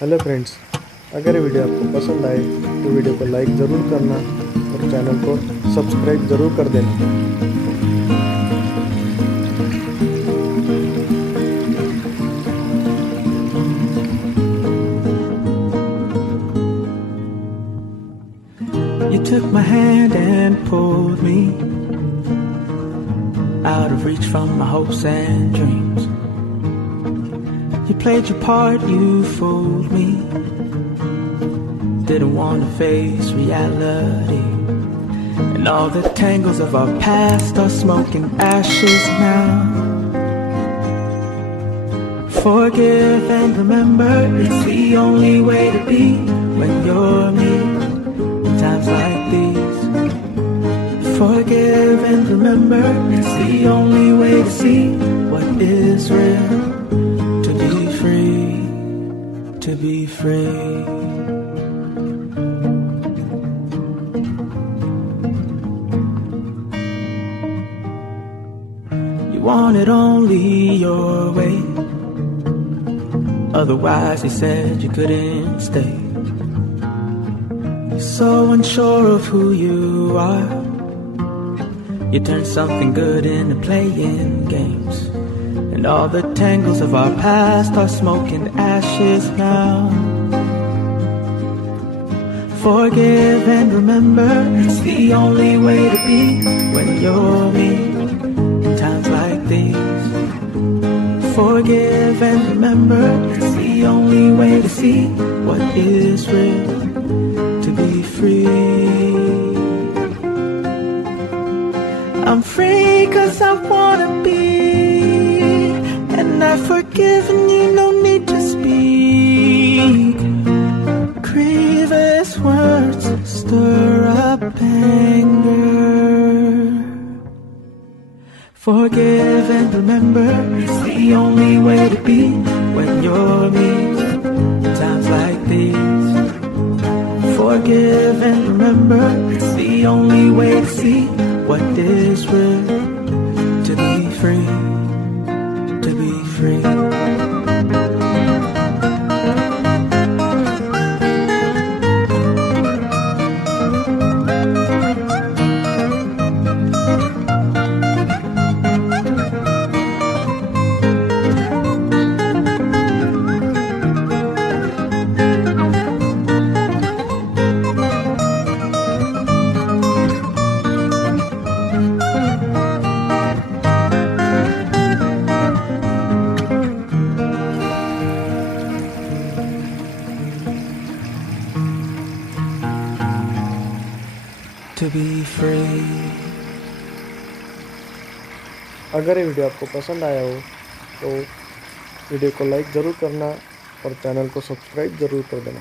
Hello friends, अगर ये video आपको पसंद आए तो वीडियो को लाइक ज़रूर करना और चैनल को सब्सक्राइब ज़रूर कर देना। You took my hand and pulled me out of reach from my hopes and dreams. You played your part, you fooled me. Didn't want to face reality. And all the tangles of our past are smoke and ashes now. Forgive and remember, it's the only way to be when you're me. In times like these, forgive and remember, it's the only way to see what is real. To be free, to be free. You wanted only your way, otherwise you said you couldn't stay. You're so unsure of who you are. You turned something good into playing games. And all the tangles of our past are smoke and ashes now. Forgive and remember, it's the only way to be when you're me. In times like these, forgive and remember, it's the only way to see what is real. To be free. I'm free 'cause I wanna be, and I've forgiven you, no need to speak. Grievous words stir up anger. Forgive and remember, it's the only way to be when you're me. In times like these, forgive and remember, it's the only way to see what is real. To be free, to be free. To be free. अगर ये video आपको पसंद आया हो तो video को like ज़रूर करना और चैनल को सब्सक्राइब ज़रूर कर देना।